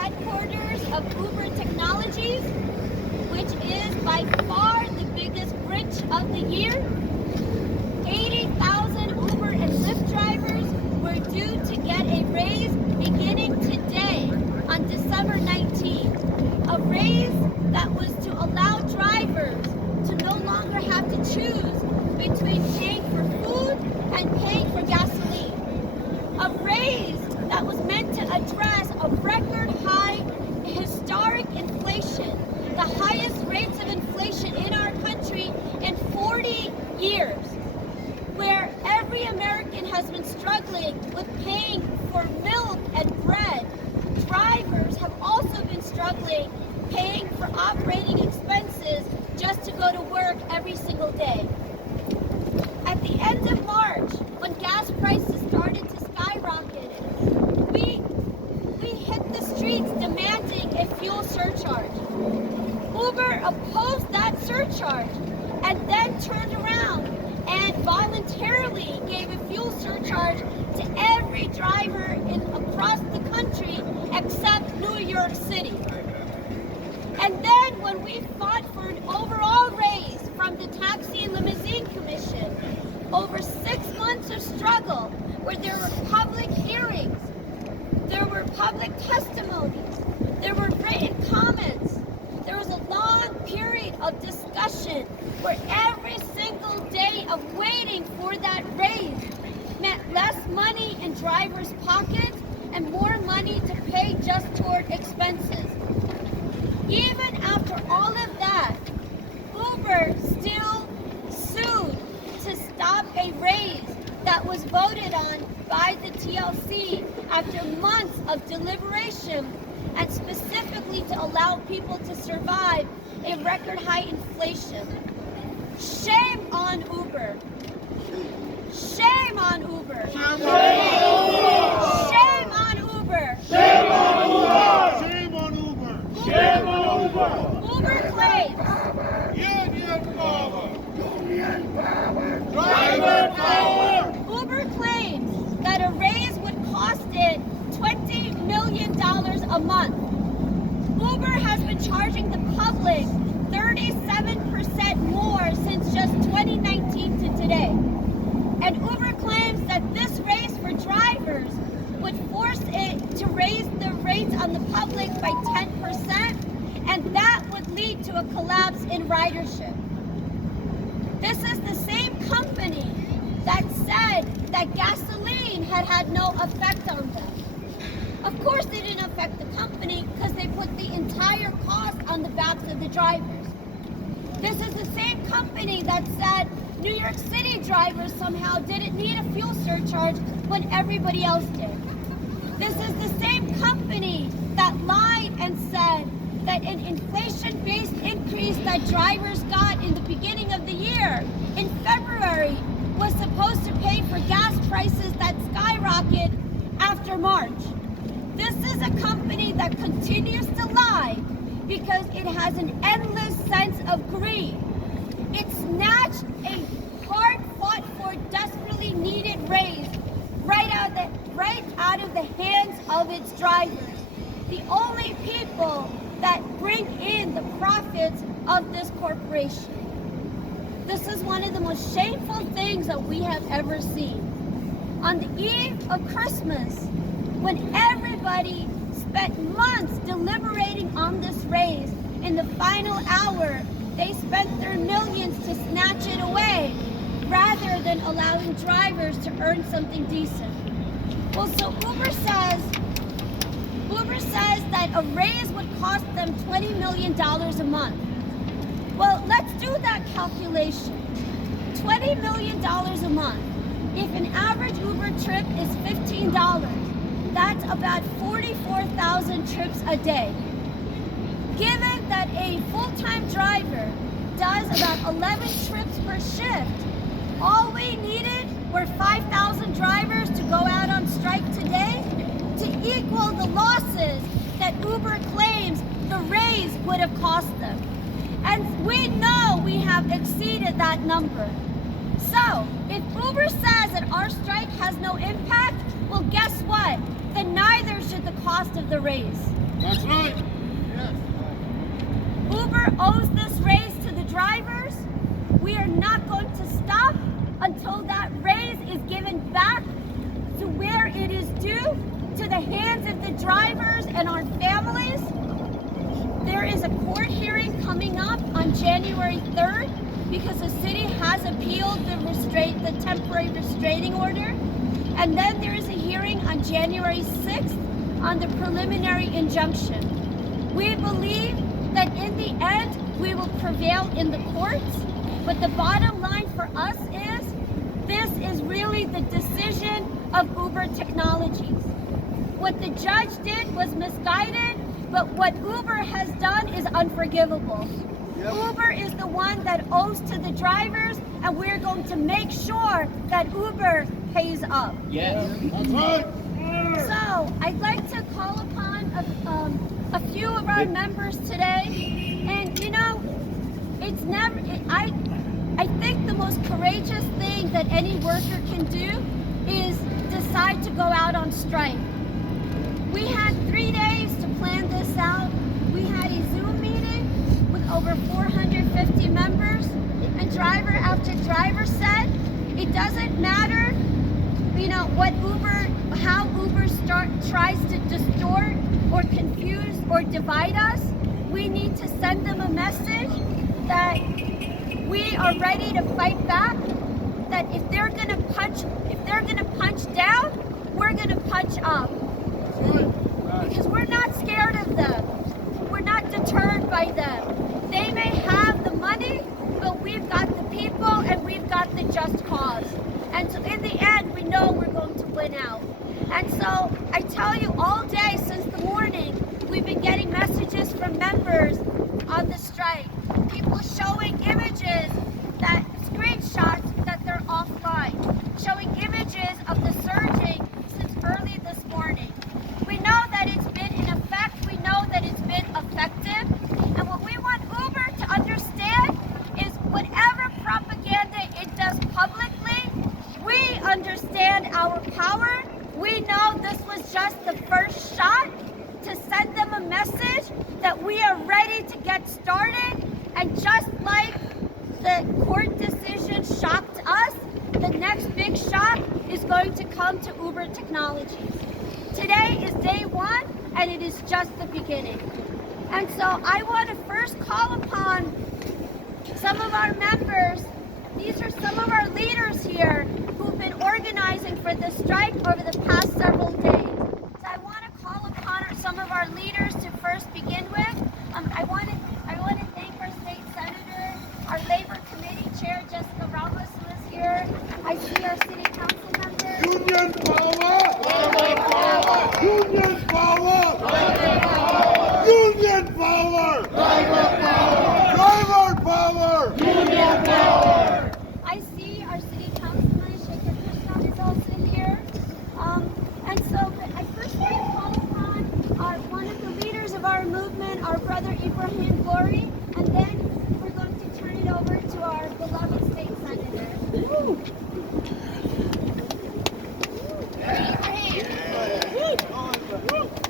headquarters of Uber Technologies, which is by far the biggest Grinch of the year. 80,000 Uber and Lyft drivers were due to get a raise beginning today on December 19th. A raise that was to allow drivers to no longer have to choose between paying for food and paying for gasoline. A raise that was meant to address a record high historic inflation, the highest rates of inflation in our country in 40 years, where every American has been struggling with paying for milk and bread. Drivers have also been struggling paying for operating expenses just to go to work every single day. At the end of March, when gas prices started to skyrocket, we hit the streets demanding a fuel surcharge. Uber opposed that surcharge and then turned around and voluntarily gave a fuel surcharge to every driver across the country except New York City. And then when we fought for an overall raise from the Taxi and Limousine Commission, over 6 months of struggle where there were public hearings, there were public testimonies, there were written comments, there was a long period of discussion where every single day of waiting for that raise meant less money in drivers' pockets and more money to pay just toward expenses. Even after all of that, Uber still sued to stop a raise that was voted on by the TLC after months of deliberation, and specifically to allow people to survive a record high inflation. Shame on Uber. Shame on Uber. Shame on Uber. Shame on Uber. Shame on Uber. Shame on Uber. Uber claims. Union power. Union power. Driver power. Uber claims that a raise would cost it $20 million a month. Uber has been charging the public 37% more since just 2019 to today. And Uber claims that this raise for drivers would force it to raise the rates on the public by 10%, and that would lead to a collapse in ridership. This is the same company that said that gasoline had no effect on them. Of course they didn't affect the company because they put the entire cost on the backs of the drivers. This is the same company that said New York City drivers somehow didn't need a fuel surcharge when everybody else did. This is the same company that lied and said that an inflation-based increase that drivers got in the beginning of the year, in February, was supposed to pay for gas prices that skyrocket after March. This is a company that continues to lie because it has an endless sense of greed. It snatched a hard-fought for, desperately needed raise right out of the hands of its drivers, the only people that bring in the profits of this corporation. This is one of the most shameful things that we have ever seen. On the eve of Christmas, when everybody spent months deliberating on this raise, in the final hour, they spent their millions to snatch it away rather than allowing drivers to earn something decent. Well, so Uber says that a raise would cost them $20 million a month. Well, let's do that calculation. $20 million a month. If an average Uber trip is $15, that's about 44,000 trips a day. Given that a full-time driver does about 11 trips per shift, all we needed were 5,000 drivers to go out on strike today to equal the losses that Uber claims the raise would have cost them. And we know we have exceeded that number. So, if Uber says that our strike has no impact, well, guess what? Then neither should the cost of the raise. That's right. Uber owes this raise to the drivers. We are not going to stop until that raise is given back to where it is due, to the hands of the drivers and our families. There is a court hearing coming up on January 3rd because the city has appealed the temporary restraining order. And then there is a hearing on January 6th on the preliminary injunction. We believe that in the end, we will prevail in the courts. But the bottom line for us is, this is really the decision of Uber Technologies. What the judge did was misguided, but what Uber has done is unforgivable. Yep. Uber is the one that owes to the drivers, and we're going to make sure that Uber pays up. Yes. That's right. So I'd like to call upon a few of our members today, and you know, it's never. I think the most courageous thing that any worker can do is decide to go out on strike. We had 3 days to plan this out. We had a Zoom meeting with over 450 members, and driver after driver said, it doesn't matter, you know, how Uber tries to distort or confuse or divide us. We need to send them a message that we are ready to fight back, that if they're gonna punch down, we're gonna punch up. Because we're not scared of them. We're not deterred by them. They may have the money, but we've got the people and we've got the just cause. And so in the end, we know we're going to win out. And so I tell you, all day since the morning, we've been getting messages from members on the strike. People showing images, screenshots that they're offline, showing images of the surging since early this morning. We know that it's been in effect. We know that it's been effective. And what we want Uber to understand is whatever propaganda it does publicly, we understand our power. We know this was just the first shot to send them a message that we are ready to get started. And just like the court decision shocked us, the next big shock is going to come to Uber Technologies. Today is day one, and it is just the beginning. And so I want to first call upon some of our members. These are some of our leaders here who've been organizing for this strike over the past several days. So I want to call upon some of our leaders to first begin with. I want to thank our state senator, our labor committee chair, Ramos, who is here. I see our city council members. Union power! Union power! Union power! Driver power! Union power! I see our city councilman, Shekar, Krishan, is also here. And so I first want to call upon one of the leaders of our movement, our brother Ibrahim Gori, and then we're going to turn it over to our beloved state senator.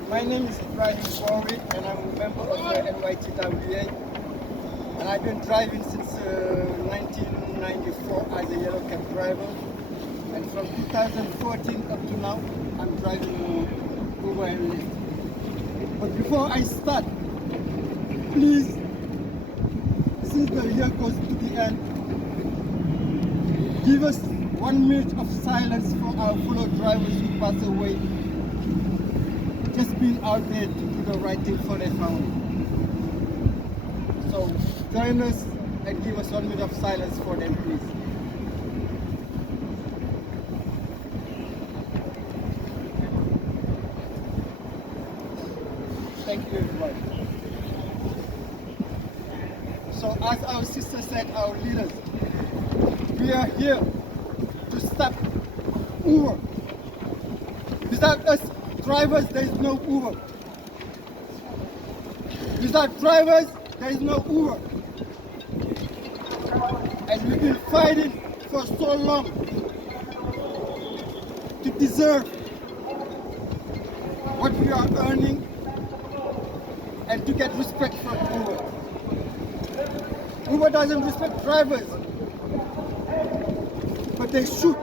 My name is Ibrahim Kaur, and I'm a member of the NYTWA. And I've been driving since 1994 as a yellow cab driver. And from 2014 up to now, I'm driving Uber and Lyft. But before I start, please, since the year goes to the end, give us 1 minute of silence for our fellow drivers who pass away. Just being out there to do the right thing for their family. So join us and give us 1 minute of silence for them, please. Thank you, everybody. So as our sister said, our leaders, we are here to stop Uber. Without us drivers, there is no Uber. Without drivers, there is no Uber. And we've been fighting for so long to deserve what we are earning and to get respect from Uber. Uber doesn't respect drivers, but they should,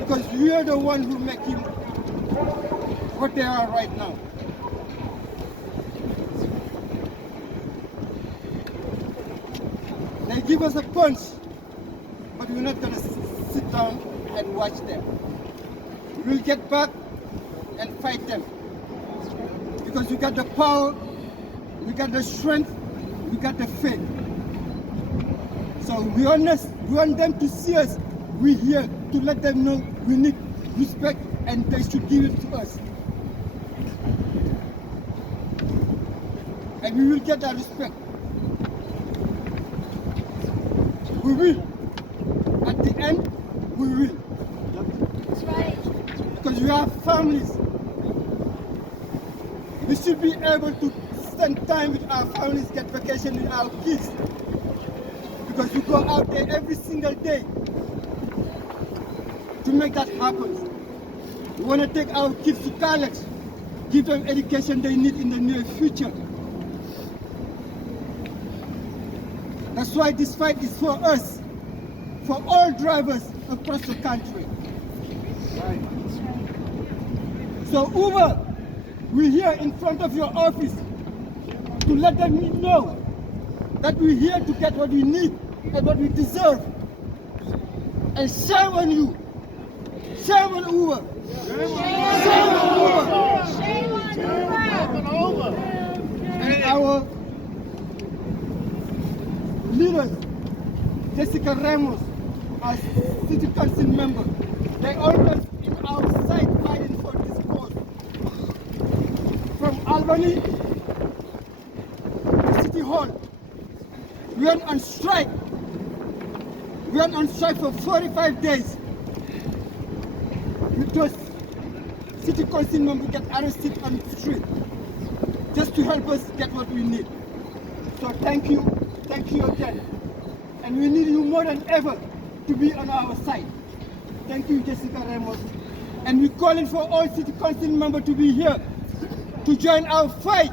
because we are the one who make him what they are right now. They give us a punch, but we're not gonna sit down and watch them. We'll get back and fight them, because we got the power, we got the strength, we got the faith. So we want them to see us. We're here to let them know we need respect and they should give it to us. And we will get that respect. We will. At the end, we will. That's right. Because we have families. We should be able to spend time with our families, get vacation with our kids. Because we go out there every single day to make that happen. We want to take our kids to college, give them education they need in the near future. That's why this fight is for us, for all drivers across the country. So Uber, we're here in front of your office to let them know that we're here to get what we need and what we deserve. And shame on you. Shame on Uber. Shame on Uber. Shame on Uber. And our leaders, Jessica Ramos, as city council member, they always in our side fighting for this cause. From Albany to City Hall, we went on strike. We went on strike for 45 days. Because city council members get arrested on the street just to help us get what we need. So thank you again. And we need you more than ever to be on our side. Thank you, Jessica Ramos. And we're calling for all city council members to be here to join our fight,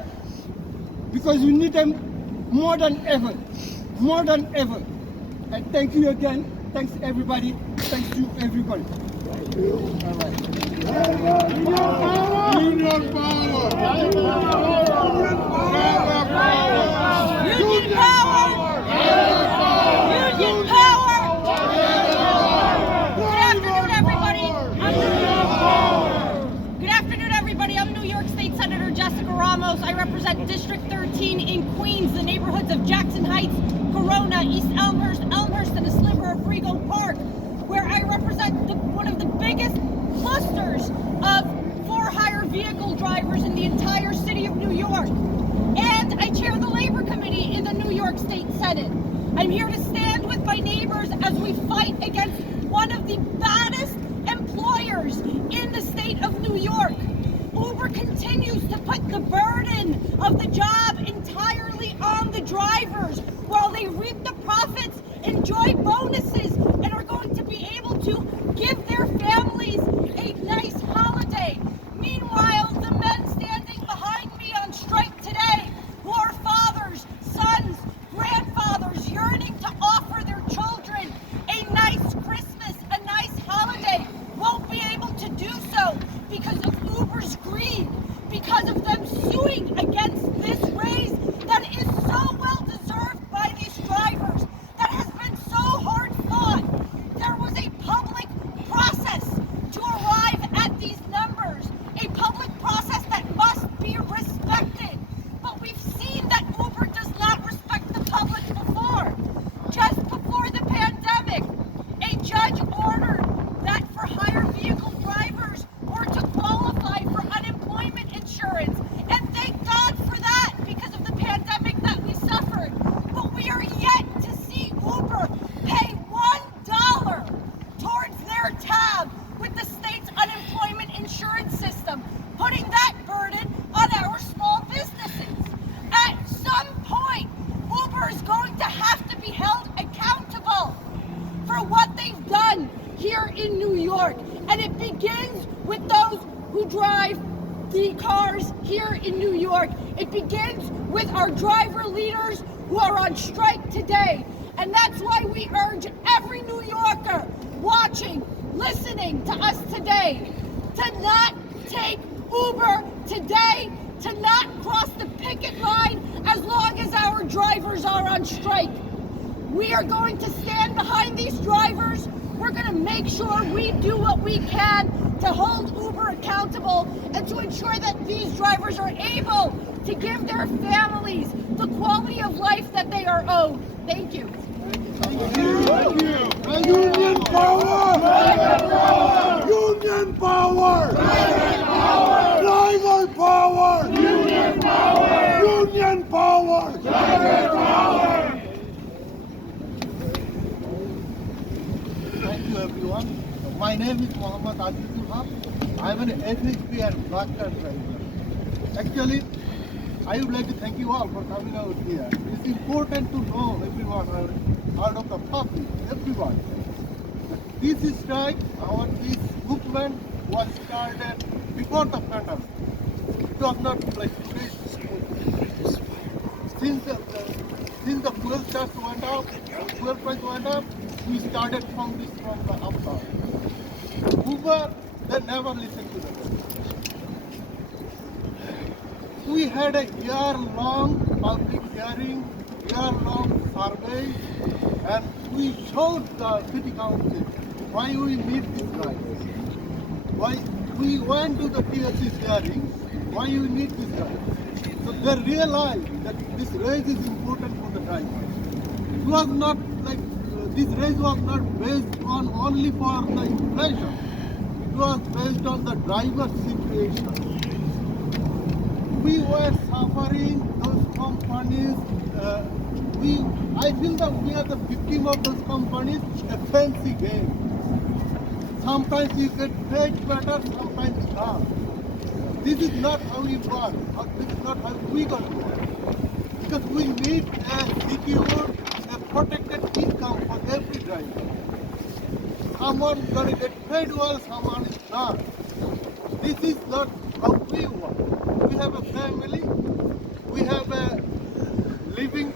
because we need them more than ever. More than ever. And thank you again. Thanks everybody. Thanks to everybody. All right. Union power! Union power! Union power! Good afternoon, everybody. Good afternoon, everybody. I'm New York State Senator Jessica Ramos. I represent District 13 in Queens, the neighborhoods of Jackson Heights, Corona, East Elmhurst, and a sliver of Rego Park, where I represent one of the biggest clusters of for-hire vehicle drivers in the entire city of New York. And I chair the Labor Committee in the New York State Senate. I'm here to stand with my neighbors as we fight against one of the baddest employers in the state of New York. Uber continues to put the burden of the job entirely on the drivers, while they reap the profits, enjoy bonuses, and are going to be able to give their families a nice holiday. Meanwhile, the men standing behind me on strike today, who are fathers, sons, grandfathers, yearning to offer their children a nice Christmas, a nice holiday, won't be able to do so because of Uber's greed, because of them suing against this raise that is so well deserved by these drivers, that has been so hard fought. There was a public process to arrive at these numbers, a public process that must be respected. But we've seen that Uber does not respect the public before. Just before the pandemic, a judge ordered that for hire vehicle drivers were to qualify for unemployment insurance. And thank God for that, because of the pandemic that we suffered. But we are yet to see Uber pay $1 towards their tab with the state's unemployment insurance system, putting that burden on our small businesses. At some point, Uber is going to have to be held accountable for what they've done here in New York. And it begins with those who drive the cars here in New York. It begins with our driver leaders who are on strike today. And that's why we urge every New Yorker watching, listening to us today, to not take Uber today, to not cross the picket line as long as our drivers are on strike. We are going to stand behind these drivers. We're going to make sure we do what we can to hold Uber accountable and to ensure that these drivers are able to give their families the quality of life that they are owed. Thank you. Union power! Union power! Driver power! Union power! Union power! Driver power! Thank you, everyone. My name is Mohammad Azizul Haq. I am an FHP and black card driver. Actually, I would like to thank you all for coming out here. It's important to know everyone out of the public, everyone. This strike, this movement was started before the pandemic. It was not like this. Since the fuel charge went up, fuel price went up, we started from the upside. Uber, they never listened to them. We had a year-long public hearing, year-long survey, and we showed the city council why we need this right. Why we went to the TSC hearing, why we need this right. So they realized that this raise is important for the drivers. It was not like this raise was not based on only for the inflation. It was based on the driver situation. We were suffering those companies. I feel that we are the victim of those companies. A fancy game. Sometimes you get paid better, sometimes not. This is not how we work. This is not how we got to work. Because we need a secure, a protected income for every driver. Someone is going to get paid well, someone is not. This is not how we work. We have a family, we have a living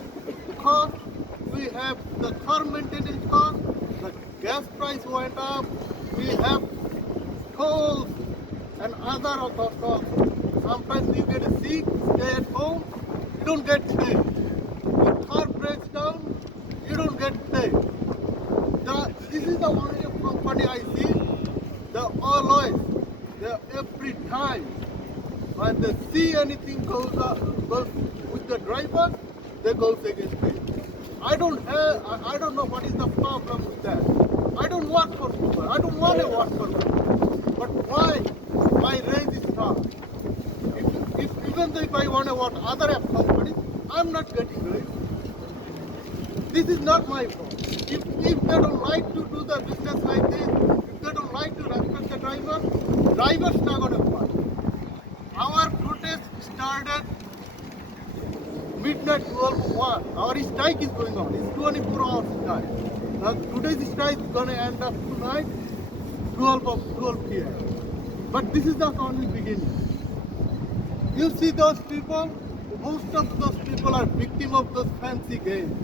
cost, we have the car maintenance cost, the gas price went up, we have tolls and other costs also. Sometimes you get sick, stay at home, you don't get paid. Your car breaks down, you don't get paid. This is the only company I see, the always, every time when they see anything goes with the driver, they go against me. I don't know what is the problem with that. I don't work for Uber. I don't want to work for Uber. But why my raise is not? Even though if I want to work other app companies, I'm not getting raise. This is not my fault. If they don't like to do the business like this, if they don't like to respect the driver's not going to work. Our protest started midnight 12:01. Our strike is going on. It's 24 hours strike. Now today's strike is going to end up tonight, 12 p.m. But this is not only beginning. You see those people, most of those people are victim of those fancy games.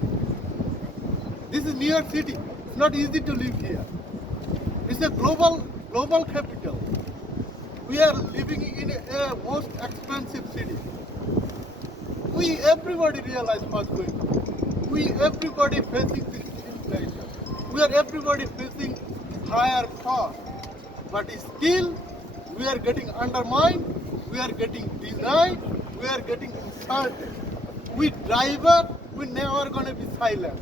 This is New York City. It's not easy to live here. It's a global capital. We are living in a most expensive city. Everybody realize what's going on. Everybody facing this inflation. Everybody facing higher costs. But still, we are getting undermined, we are getting denied, we are getting insulted. We driver, we never going to be silent.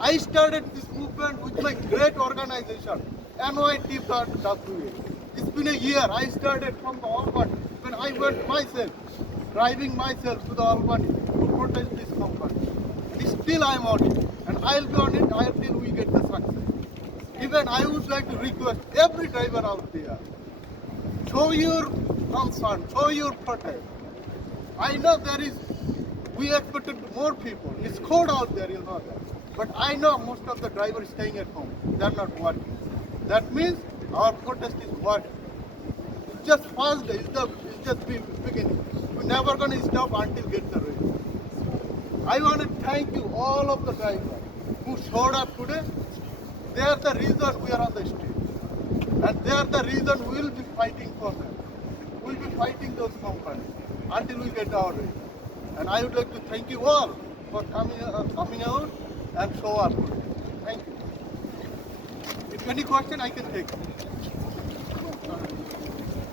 I started this movement with my great organization, NYT.WA. It's been a year. I started from the Albany when I went myself, driving myself to the Albany to protest this company. Still I am on it, and I'll be on it until we get the success. Even I would like to request every driver out there, show your concern, show your protest. I know we expected more people. It's cold out there, you know that. But I know most of the drivers staying at home. They're not working. That means our protest is working. just first day. It's just beginning. We're never going to stop until get the raise. I want to thank you, all of the drivers who showed up today. They are the reason we are on the street. And they are the reason we will be fighting for them. We will be fighting those companies until we get our raise. And I would like to thank you all for coming out and show up today. Thank you. If any question, I can take.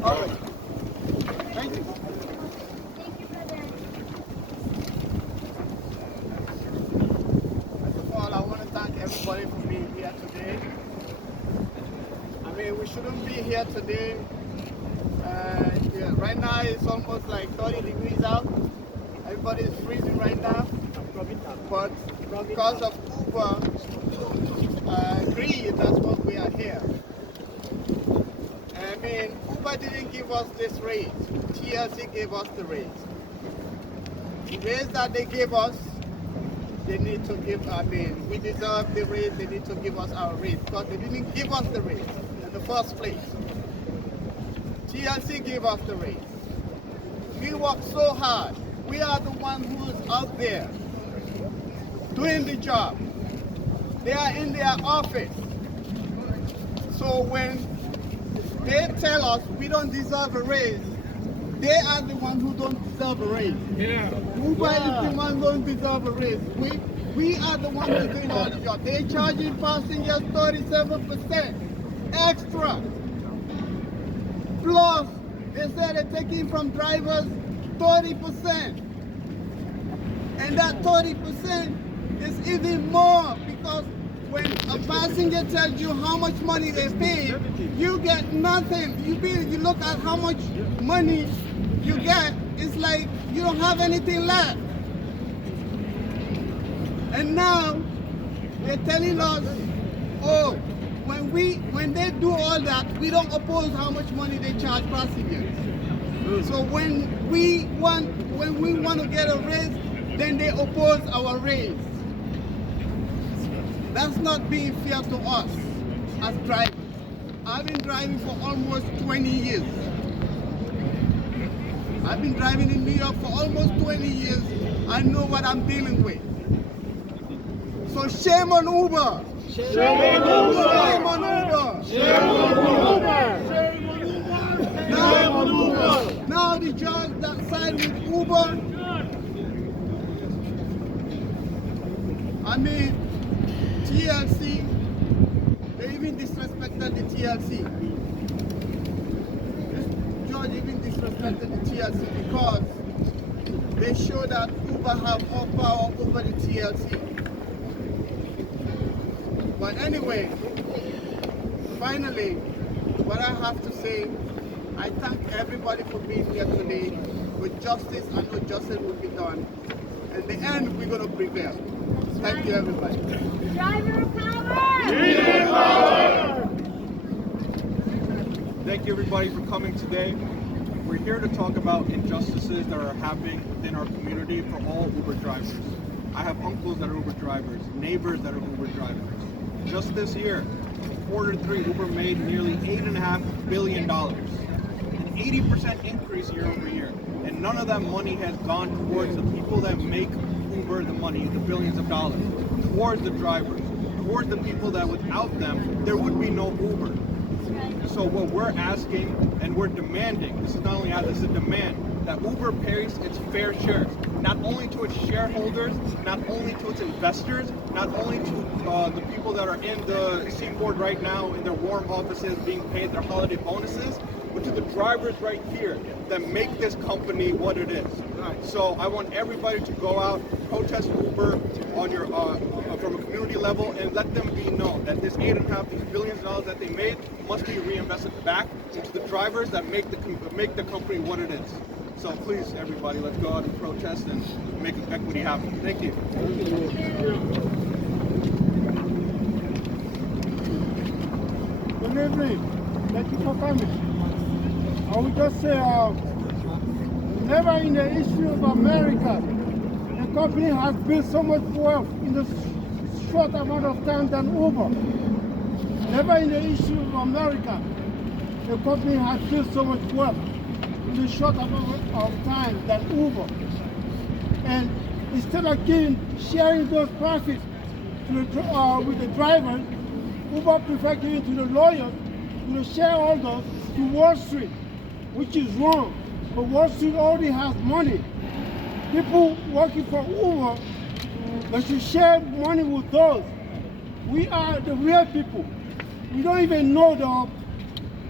All right. Thank you. Thank you, brother. First of all, I want to thank everybody for being here today. I mean, we shouldn't be here today. Yeah, right now it's almost like 30 degrees out. Everybody is freezing right now. But because of Uber greed, that's why we are here. I mean, Uber didn't give us this raise. TLC gave us the raise. The raise that they gave us, they need to give, I mean, we deserve the raise, they need to give us our raise because they didn't give us the raise in the first place. TLC gave us the raise. We work so hard. We are the one who's out there doing the job. They are in their office. So when they tell us we don't deserve a raise, they are the ones who don't deserve a raise. Yeah. Uber is the one who don't deserve a raise. We are the ones who are doing all the job. They're charging passengers 37% extra. Plus, they said they're taking from drivers 30%. And that 30% is even more because when a passenger tells you how much money they pay, you get nothing. You look at how much money you get, it's like you don't have anything left. And now they're telling us, oh, when they do all that, we don't oppose how much money they charge passengers. So when we want to get a raise, then they oppose our raise. That's not being fair to us as drivers. I've been driving for almost 20 years. I've been driving in New York for almost 20 years. I know what I'm dealing with. So shame on Uber. Shame on Uber. Shame on Uber. Shame on Uber. Shame on Uber. Now the judge that side with Uber, I mean, TLC, they even disrespected the TLC. This judge even disrespected the TLC because they show that Uber have more power over the TLC. But anyway, finally, what I have to say, I thank everybody for being here today. With justice, I know justice will be done. In the end, we're going to prevail. Thank you, everybody. Driver power! Union power! Thank you, everybody, for coming today. We're here to talk about injustices that are happening within our community for all Uber drivers. I have uncles that are Uber drivers, neighbors that are Uber drivers. Just this year, Q3, Uber made nearly $8.5 billion, an 80% increase year over year. And none of that money has gone towards the people that make Uber the money, the billions of dollars, towards the drivers, towards the people that without them, there would be no Uber. So what we're asking and we're demanding, this is not only this is a demand, that Uber pays its fair share, not only to its shareholders, not only to its investors, not only to the people that are in the seaboard right now in their warm offices being paid their holiday bonuses, but to the drivers right here that make this company what it is. So I want everybody to go out, protest Uber on your from a community level, and let them be known that this $8.5 billion that they made must be reinvested back into the drivers that make the company what it is. So please, everybody, let's go out and protest and make equity happen. Thank you. Good evening. Thank you for coming. I would just say, never in the history of America, the company has built so much wealth in a short amount of time than Uber. Never in the history of America. the company has built so much wealth in a short amount of time than Uber. And instead of sharing those profits with the drivers, Uber prefer giving to the lawyers, to the shareholders, to Wall Street, which is wrong. But Wall Street already has money. People working for Uber, they should share money with those. We are the real people. We don't even know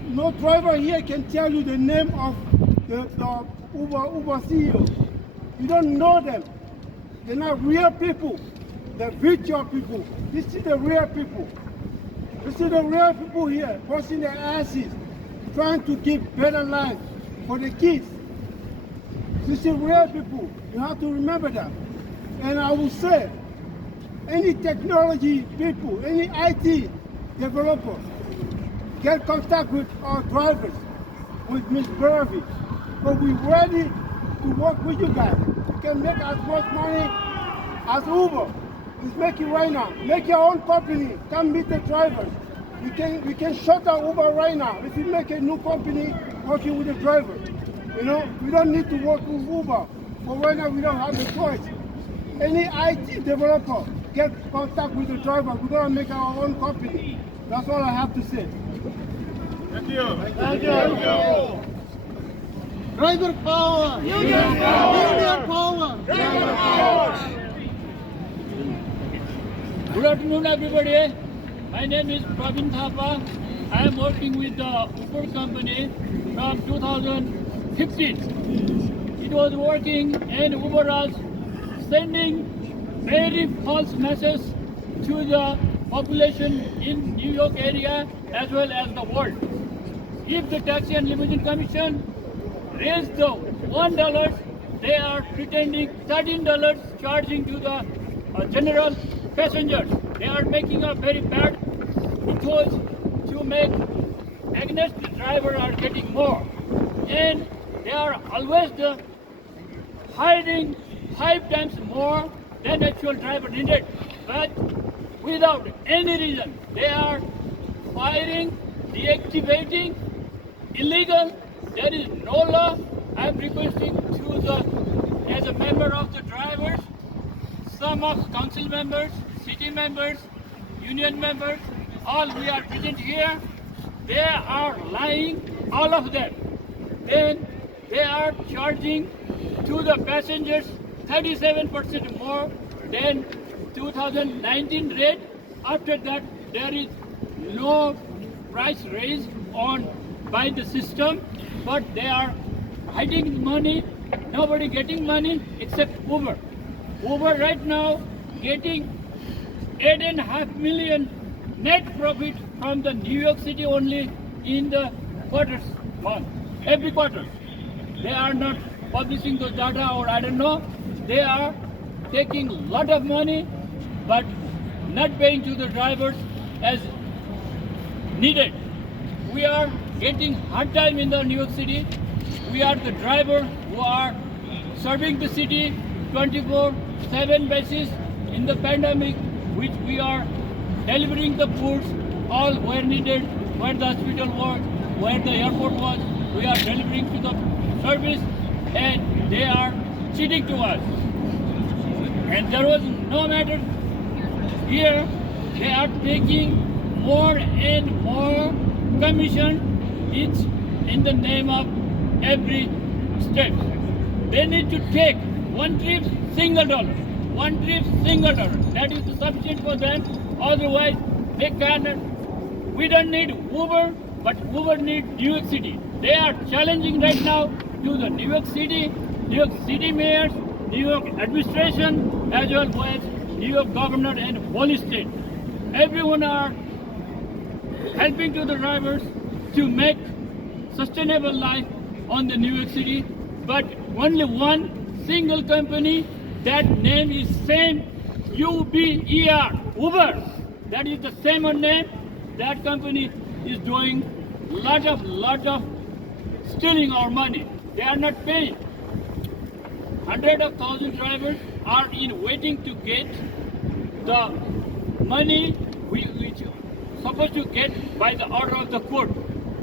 no driver here can tell you the name of the Uber CEO. You don't know them. They're not real people. They're virtual people. This is the real people. This is the real people here, busting their asses, trying to give better life for the kids. This is real people. You have to remember that. And I will say, any technology people, any IT developers, get contact with our drivers, with Ms. Burvey. But we're ready to work with you guys. You can make as much money as Uber is making right now. Make your own company. Come meet the drivers. We can shut down Uber right now if you make a new company working with the driver. You know, we don't need to work with Uber. But right now we don't have a choice. Any IT developer get contact with the driver. We're gonna make our own company. That's all I have to say. Thank you. Thank you. Driver power! Union power! Good afternoon, everybody. My name is Pravin Thapa. I am working with the Uber company from 2015. It was working and Uber was sending very false messages to the population in New York area as well as the world. If the Taxi and Limousine Commission raised the $1, they are pretending $13 charging to the general passengers. They are making a very bad choice to make against the driver are getting more. And they are always hiding 5 times more than actual driver needed. But without any reason, they are firing, deactivating, illegal. There is no law. I am requesting as a member of the drivers, some of council members, city members, union members, all we are present here. They are lying, all of them. Then they are charging to the passengers 37% more than 2019 rate. After that, there is no price raise by the system, but they are hiding money. Nobody getting money except Uber. Uber right now getting 8.5 million net profit from the New York City only in the quarters month, every quarter. They are not publishing those data, or I don't know. They are taking a lot of money but not paying to the drivers as needed. We are getting hard time in the New York City. We are the driver who are serving the city 24/7 basis in the pandemic, which we are delivering the foods all where needed, where the hospital was, where the airport was. We are delivering to the service and they are cheating to us. And there was no matter here, they are taking more and more commission each in the name of every state. They need to take one trip, single dollar. One trip, single dollar. That is sufficient for them. Otherwise, they cannot. We don't need Uber, but Uber needs New York City. They are challenging right now to the New York City mayors, New York administration, as well as New York governor and Wall State. Everyone are helping to the drivers to make sustainable life on the New York City, but only one single company, that name is same, UBER, Uber. That is the same name. That company is doing lot of stealing our money. They are not paying. Hundreds of thousands drivers are in waiting to get the money which supposed to get by the order of the court.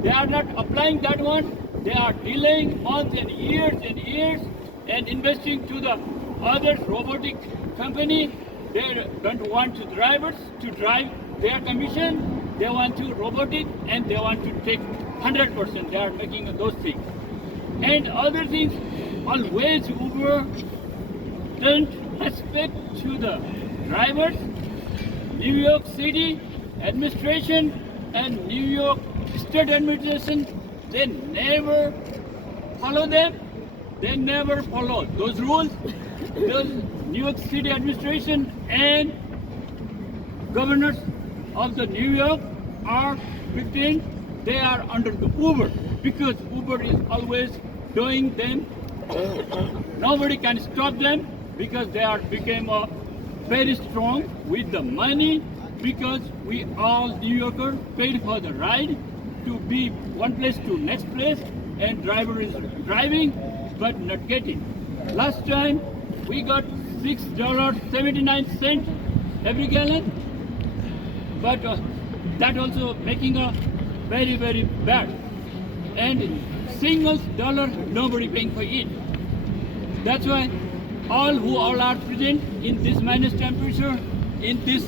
They are not applying that one. They are delaying months and years and investing to the other robotic company. They don't want to drivers to drive their commission. They want to robotic and they want to take 100%. They are making those things. And other things, always Uber don't respect to the drivers. New York City administration and New York State administration, they never follow them. They never follow those rules. Those New York City administration and governors of the New York are pretend they are under the Uber because Uber is always doing them. Nobody can stop them because they are became very strong with the money because we all New Yorkers paid for the ride to be one place to next place and driver is driving but not getting. Last time we got $6.79 every gallon, but that also making a very bad. And single dollar nobody paying for it. That's why all who all are present in this minus temperature, in this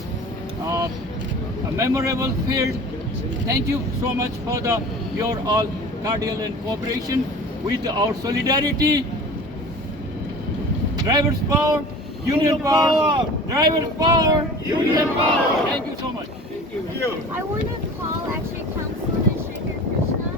memorable field, thank you so much for your all cordial and cooperation with our solidarity. Drivers power, union power. Drivers power, union power. Thank you so much. I want to call actually Councilman Shekar Krishan.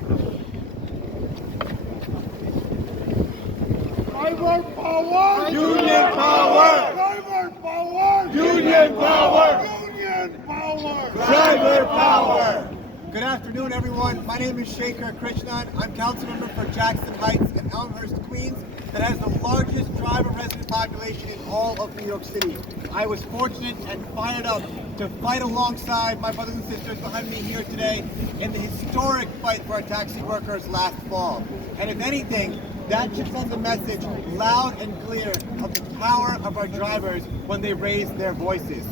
Driver power! Union power! Driver power! Union power! Union power! Driver power! Good afternoon, everyone. My name is Shekar Krishan. I'm council member for Jackson Heights and Elmhurst, Queens, that has the largest driver resident population in all of New York City. I was fortunate and fired up to fight alongside my brothers and sisters behind me here today in the historic fight for our taxi workers last fall. And if anything, that should send a message loud and clear of the power of our drivers when they raise their voices.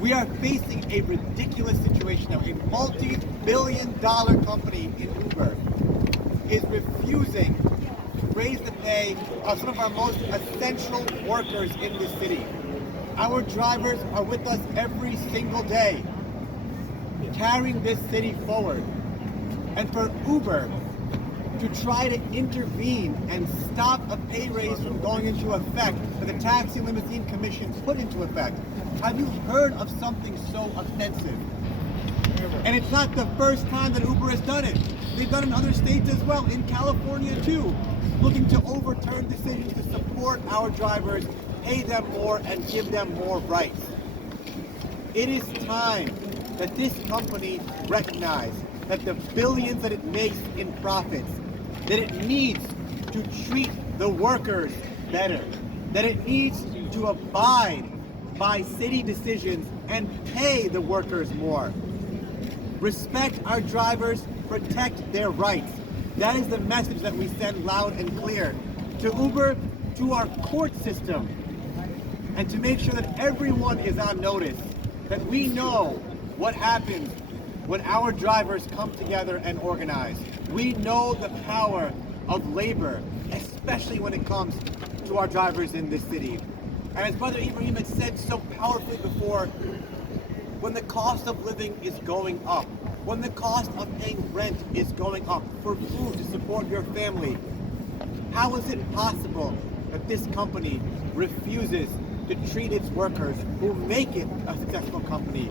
We are facing a ridiculous situation now. A multi-billion-dollar company in Uber is refusing to raise the pay of some of our most essential workers in this city. Our drivers are with us every single day, carrying this city forward. And for Uber to try to intervene and stop a pay raise from going into effect that the Taxi Limousine Commission put into effect, have you heard of something so offensive? And it's not the first time that Uber has done it. They've done it in other states as well, in California too, looking to overturn decisions to support our drivers, pay them more, and give them more rights. It is time that this company recognize that the billions that it makes in profits, that it needs to treat the workers better, that it needs to abide by city decisions and pay the workers more. Respect our drivers, protect their rights. That is the message that we send loud and clear to Uber, to our court system, and to make sure that everyone is on notice, that we know what happens when our drivers come together and organize. We know the power of labor, especially when it comes to our drivers in this city. And as Brother Ibrahim had said so powerfully before, when the cost of living is going up, when the cost of paying rent is going up for food to support your family, how is it possible that this company refuses to treat its workers who make it a successful company,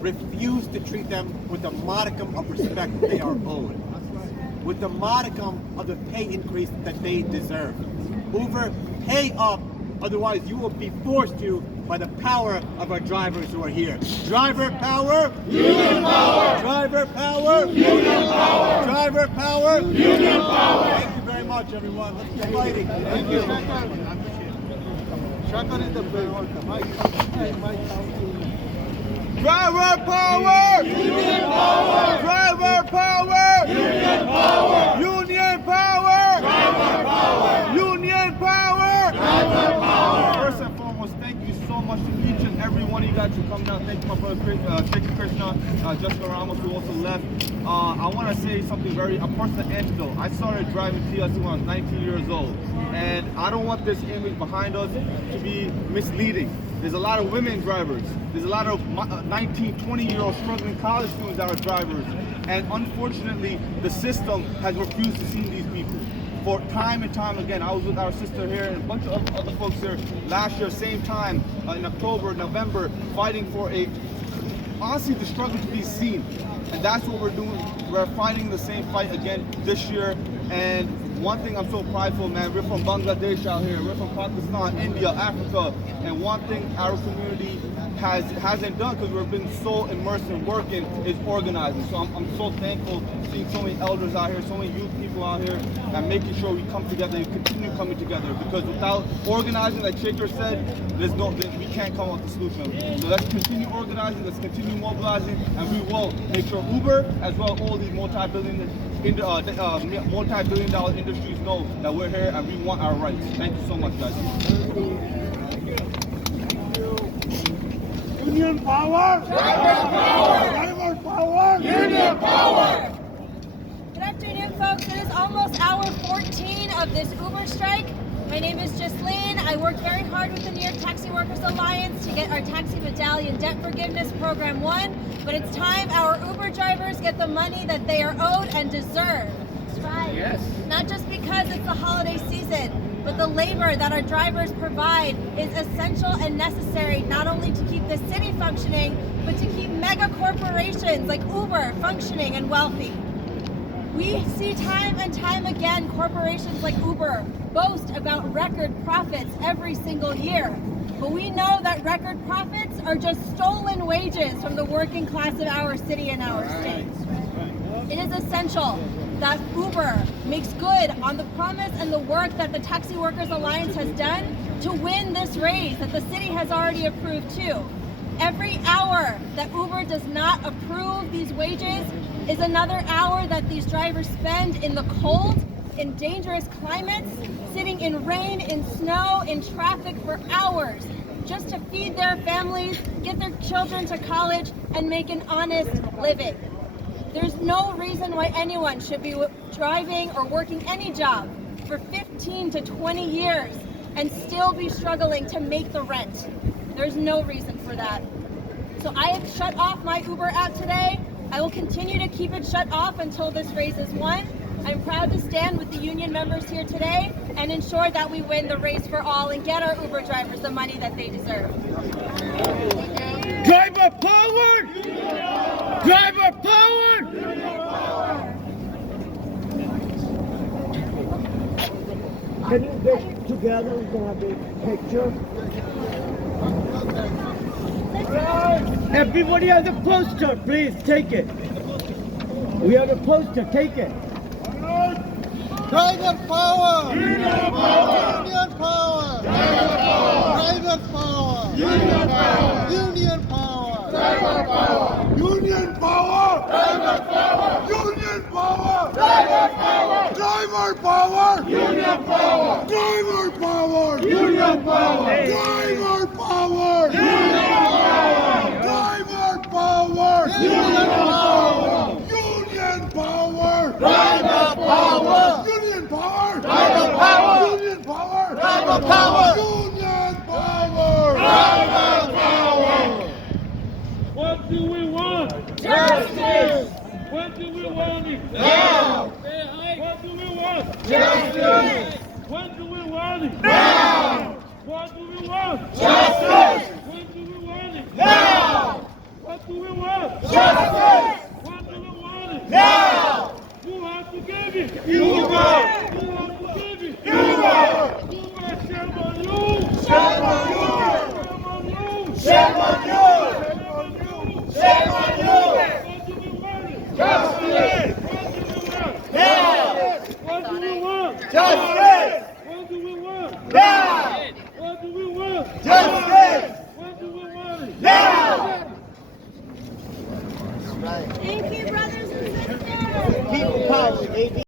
refuse to treat them with the modicum of respect they are owed, with the modicum of the pay increase that they deserve? Uber, pay up, otherwise you will be forced to by the power of our drivers who are here. Driver power, union power. Driver power, union power. Driver power, union power. Thank you very much, everyone. Let's keep fighting. Thank you. Driver power, union power. Driver power, union power. Union power, driver power. Union power, driver power. First and foremost, thank you so much to each and every one of you guys for coming out. Thank you, my brother Krishan, Jaslin, Ramos, who also left. I want to say something very a personal anecdote. I started driving TLC when I was 19 years old, and I don't want this image behind us to be misleading. There's a lot of women drivers. There's a lot of 19, 20-year-old struggling college students that are drivers. And unfortunately, the system has refused to see these people. For time and time again, I was with our sister here and a bunch of other folks here last year, same time, in October, November, fighting for honestly, the struggle to be seen. And that's what we're doing. We're fighting the same fight again this year. And one thing I'm so prideful, man, we're from Bangladesh out here, we're from Pakistan, India, Africa, and one thing our community hasn't done, because we've been so immersed in working, is organizing. So I'm so thankful seeing so many elders out here, so many youth people out here, and making sure we come together and continue coming together, because without organizing, like Shekar said, we can't come up with a solution. So let's continue organizing, let's continue mobilizing, and we will make sure Uber, as well as all these multi-billion dollar industries know that we're here and we want our rights. Thank you so much, guys. Union power! Driver power! Driver power! Union power! Good afternoon, folks. It is almost hour 14 of this Uber strike. My name is Jaslin. I work very hard with the New York Taxi Workers Alliance to get our taxi medallion debt forgiveness program won, but it's time our Uber drivers get the money that they are owed and deserve. That's right. Yes. Not just because it's the holiday season, but the labor that our drivers provide is essential and necessary not only to keep the city functioning, but to keep mega corporations like Uber functioning and wealthy. We see time and time again corporations like Uber boast about record profits every single year. But we know that record profits are just stolen wages from the working class of our city and our state. It is essential that Uber makes good on the promise and the work that the Taxi Workers Alliance has done to win this raise that the city has already approved too. Every hour that Uber does not approve these wages is another hour that these drivers spend in the cold, in dangerous climates, sitting in rain, in snow, in traffic for hours, just to feed their families, get their children to college, and make an honest living. There's no reason why anyone should be driving or working any job for 15 to 20 years and still be struggling to make the rent. There's no reason for that. So I have shut off my Uber app today. I will continue to keep it shut off until this raise is won. I'm proud to stand with the union members here today and ensure that we win the race for all and get our Uber drivers the money that they deserve. Driver power! Driver power! Can you get together? We're gonna have a picture. Everybody has a poster, please take it. We have a poster, take it. Driver power! Union power! Union power! Driver power! Driver power! Union power! Union power! Driver power! Union power! Driver power! Union power! Driver power! Driver power! Union power! Driver power! Union power! Driver power! Union power! Driver power! Union power! Union power! Driver power! Union power! Driver power! Union power! Driver power! Union power! Driver power! What do we want? Justice! When do we want it? Now! What do we want? Justice! When do we want it? Now! What do we want? Justice! When do we want it? Now! What do we want? Justice! When do we want it? Now! Who has to give it? Uber! Who has to give it? Uber! Uber, shame on you! Shame on you! Shame on you! Shame on you! When do we want it? Justice! When do we want? Now! What do we want? Justice! What do we want? Now! What do we want? Justice! When do we want it? Now! Thank you, brothers and sisters. People power,